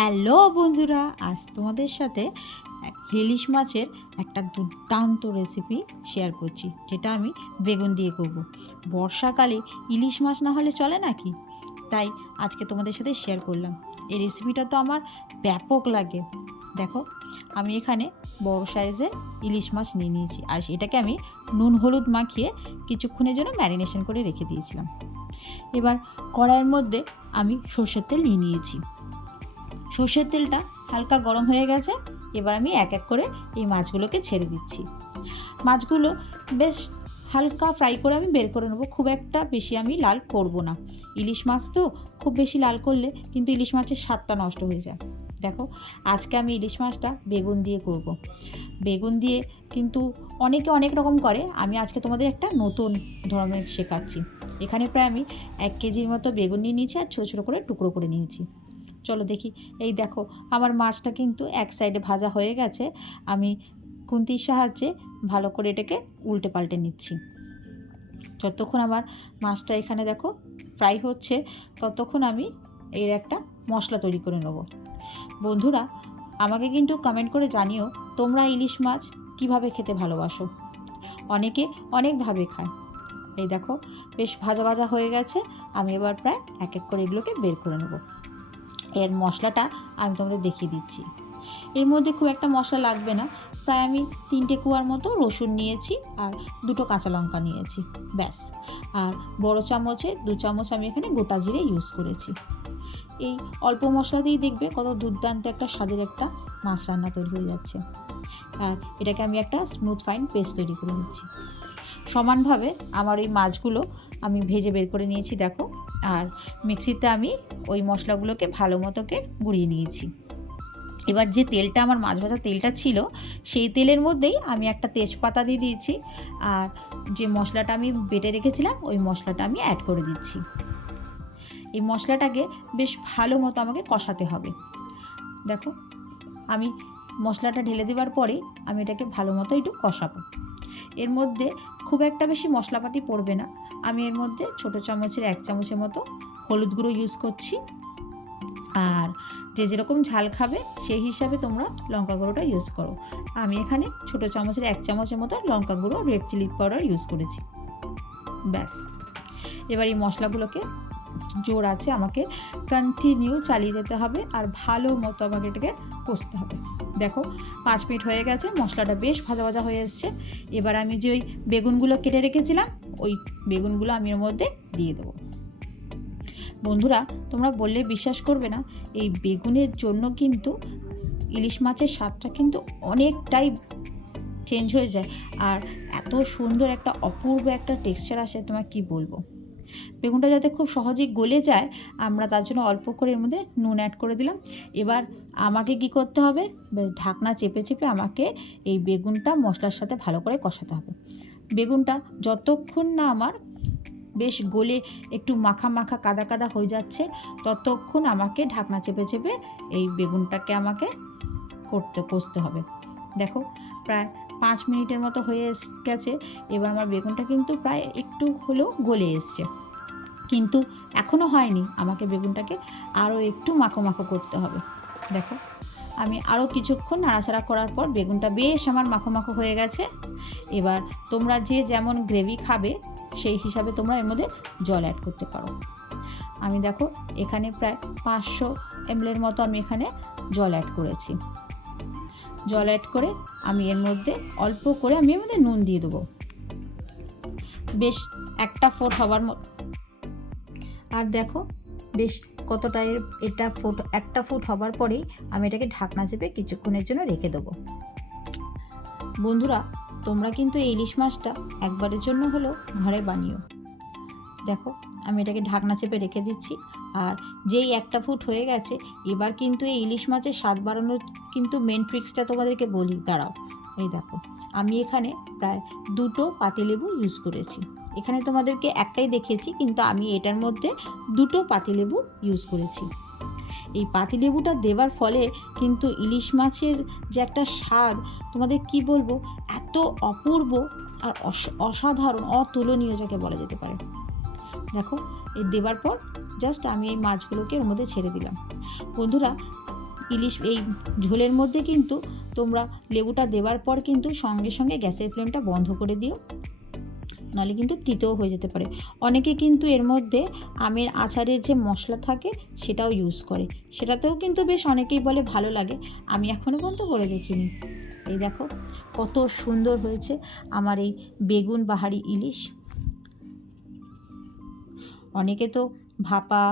Hello বন্ধুরা, আজ তোমাদের সাথে ইলিশ মাছের একটা দুর্দান্ত রেসিপি শেয়ার করছি, যেটা আমি বেগুন দিয়ে করব। বর্ষাকালে ইলিশ মাছ না হলে চলে নাকি? তাই আজকে তোমাদের সাথে শেয়ার করলাম। এই রেসিপিটা তো আমার ব্যাপক লাগে। দেখো, আমি এখানে বড় সাইজের ইলিশ মাছ নিয়ে নিয়েছি, আর এটাকে আমি নুন হলুদ মাখিয়ে কিছুক্ষণের জন্য ম্যারিনেশন করে রেখে দিয়েছিলাম। এবার কড়াইয়ের মধ্যে আমি সর্ষের তেল নিয়ে নিয়েছি। সর্ষের তেলটা হালকা গরম হয়ে গেছে। এবার আমি এক এক করে এই মাছগুলোকে ছেড়ে দিচ্ছি। মাছগুলো বেশ হালকা ফ্রাই করে আমি বের করে নেবো, খুব একটা বেশি আমি লাল করব না। ইলিশ মাছ তো খুব বেশি লাল করলে কিন্তু ইলিশ মাছের স্বাদটা নষ্ট হয়ে যায়। দেখো, আজকে আমি ইলিশ মাছটা বেগুন দিয়ে করব। বেগুন দিয়ে কিন্তু অনেকে অনেক রকম করে, আমি আজকে তোমাদের একটা নতুন ধরনের শেখাচ্ছি। এখানে প্রায় আমি 1 কেজির মতো বেগুন নিয়ে নিয়েছি, আর ছোটো ছোটো করে টুকরো করে নিয়েছি। চলো দেখি। এই দেখো, আমার মাছটা কিন্তু এক সাইডে ভাজা হয়ে গেছে। আমি খুন্তির সাহায্যে ভালো করে এটাকে উল্টে পাল্টে নিচ্ছি। যতক্ষণ আমার মাছটা এখানে দেখো ফ্রাই হচ্ছে, ততক্ষণ আমি এর একটা মশলা তৈরি করে নেব। বন্ধুরা, আমাকে কিন্তু কমেন্ট করে জানিও তোমরা ইলিশ মাছ কিভাবে খেতে ভালোবাসো। অনেকে অনেকভাবে খায়। এই দেখো, বেশ ভাজা ভাজা হয়ে গেছে। আমি এবার প্রায় এক এক করে এগুলোকে বের করে নেব। এর মশলাটা আমি তোমাদের দেখিয়ে দিচ্ছি। এর মধ্যে খুব একটা মশলা লাগবে না। প্রায় আমি 3টে কুয়ার মতো রসুন নিয়েছি, আর 2টো কাঁচা লঙ্কা নিয়েছি, ব্যাস। আর বড় চামচে 2 চামচ আমি এখানে গোটা জিরে ইউজ করেছি। এই অল্প মশলাতেই দেখবে কত দুর্দান্ত একটা স্বাদের একটা মাছ রান্না তৈরি হয়ে যাচ্ছে। আর এটাকে আমি একটা স্মুথ ফাইন পেস্ট তৈরি করে নিচ্ছি। সমানভাবে আমার এই মাছগুলো আমি ভেজে বের করে নিয়েছি, দেখো। আর মিক্সিতে আমি ওই মশলাগুলোকে ভালো মতোকে গুঁড়িয়ে নিয়েছি। এবার যে তেলটা আমার মাছ ভাজা তেলটা ছিল, সেই তেলের মধ্যেই আমি একটা তেজপাতা দিয়ে দিয়েছি, আর যে মশলাটা আমি বেটে রেখেছিলাম ওই মশলাটা আমি অ্যাড করে দিচ্ছি। এই মশলাটাকে বেশ ভালো মতো আমাকে কষাতে হবে। দেখো, আমি মশলাটা ঢেলে দেওয়ার পরে আমি এটাকে ভালো মতো একটু কষাবো। এর মধ্যে খুব একটা বেশি মশলাপাতি পড়বে না। আমি এর মধ্যে ছোটো চামচের 1 চামচের মতো হলুদ গুঁড়ো ইউজ করছি, আর যে যেরকম ঝাল খাবে সেই হিসাবে তোমরা লঙ্কা গুঁড়োটা ইউজ করো। আমি এখানে ছোটো চামচের 1 চামচের মতো লঙ্কা গুঁড়ো রেড চিলি পাউডার ইউজ করেছি, ব্যাস। এবার এই মশলাগুলোকে জোর আছে আমাকে কন্টিনিউ চালিয়ে যেতে হবে, আর ভালো মতো আমাকে এটাকে কষতে হবে। দেখো, 5 মিনিট হয়ে গেছে, মশলাটা বেশ ভাজা ভাজা হয়ে এসছে। এবার আমি যে ওই বেগুনগুলো কেটে রেখেছিলাম, ওই বেগুনগুলো আমি এর মধ্যে দিয়ে দেবো। বন্ধুরা, তোমরা বললে বিশ্বাস করবে না, এই বেগুনের জন্য কিন্তু ইলিশ মাছের স্বাদটা কিন্তু অনেকটাই চেঞ্জ হয়ে যায়, আর এত সুন্দর একটা অপূর্ব একটা টেক্সচার আসে, তোমার কি বলবো। বেগুনটা যাতে খুব সহজেই গলে যায়, আমরা তার জন্য অল্প করে এর মধ্যে নুন অ্যাড করে দিলাম। এবার আমাকে কি করতে হবে, ঢাকনা চেপে চেপে আমাকে এই বেগুনটা মশলার সাথে ভালো করে কষাতে হবে। বেগুনটা যতক্ষণ না আমার বেশ গলে একটু মাখা মাখা কাদা কাদা হয়ে যাচ্ছে, ততক্ষণ আমাকে ঢাকনা চেপে চেপে এই বেগুনটাকে আমাকে কষতে হবে। দেখো, প্রায় 5 মিনিটের মতো হয়ে গেছে। এবার আমার বেগুনটা কিন্তু প্রায় একটু হলেও গলে এসছে, কিন্তু এখনও হয়নি। আমাকে বেগুনটাকে আরও একটু মাখো মাখো করতে হবে। দেখো, আমি আরও কিছুক্ষণ নাড়াচাড়া করার পর বেগুনটা বেশ আমার মাখো মাখো হয়ে গেছে। এবার তোমরা যে যেমন গ্রেভি খাবে সেই হিসাবে তোমরা এর মধ্যে জল অ্যাড করতে পারো। আমি দেখো এখানে প্রায় 500 ml মতো আমি এখানে জল অ্যাড করেছি। জল অ্যাড করে আমি এর মধ্যে অল্প করে আমি এর মধ্যে নুন দিয়ে দেবো, বেশ একটা ফোঁট হবার মতো। আর দেখো, বেশ কতটা একটা ফুট হবার পরেই আমি এটাকে ঢাকনা চেপে কিছুক্ষণের জন্য রেখে দেবো। বন্ধুরা, তোমরা কিন্তু এই ইলিশ মাছটা একবারের জন্য হলেও ঘরে বানিও। দেখো, আমি এটাকে ঢাকনা চেপে রেখে দিচ্ছি। আর যেই একটা ফুট হয়ে গেছে, এবার কিন্তু এই ইলিশ মাছের স্বাদ বাড়ানোর কিন্তু মেন ট্রিক্সটা তোমাদেরকে বলি, দাঁড়াও। এই দেখো, আমি এখানে প্রায় 2টো পাতিলেবু ইউজ করেছি। এখানে তোমাদেরকে একটাই দেখিয়েছি, কিন্তু আমি এটার মধ্যে 2টো পাতিলেবু ইউজ করেছি। এই পাতিলেবুটা দেওয়ার ফলে কিন্তু ইলিশ মাছের যে একটা স্বাদ, তোমাদের কি বলবো, এত অপূর্ব আর অসাধারণ, অতুলনীয় যাকে বলা যেতে পারে। দেখো, এই দেওয়ার পর জাস্ট আমি এই মাছগুলোকে ওর মধ্যে ছেড়ে দিলাম। বন্ধুরা, ইলিশ এই ঝোলের মধ্যে কিন্তু তোমরা লেবুটা দেওয়ার পর কিন্তু সঙ্গে সঙ্গে গ্যাসের ফ্লেমটা বন্ধ করে দিও, নাহলে কিন্তু তিতেও হয়ে যেতে পারে। অনেকে কিন্তু এর মধ্যে আমের আচারের যে মশলা থাকে সেটাও ইউজ করে, সেটাতেও কিন্তু বেশ অনেকেই বলে ভালো লাগে। আমি এখনও পর্যন্ত করে দেখিনি। এই দেখো কত সুন্দর হয়েছে আমার এই বেগুন বাহারি ইলিশ। অনেকে তো ভাপা,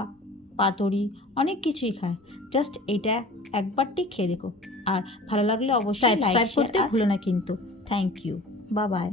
পাতুরি অনেক কিছুই খায়, জাস্ট এটা একবারটি খেয়ে দেখো। আর ভালো লাগলে অবশ্যই লাইক করতে ভুলো না কিন্তু। Thank you, bye by.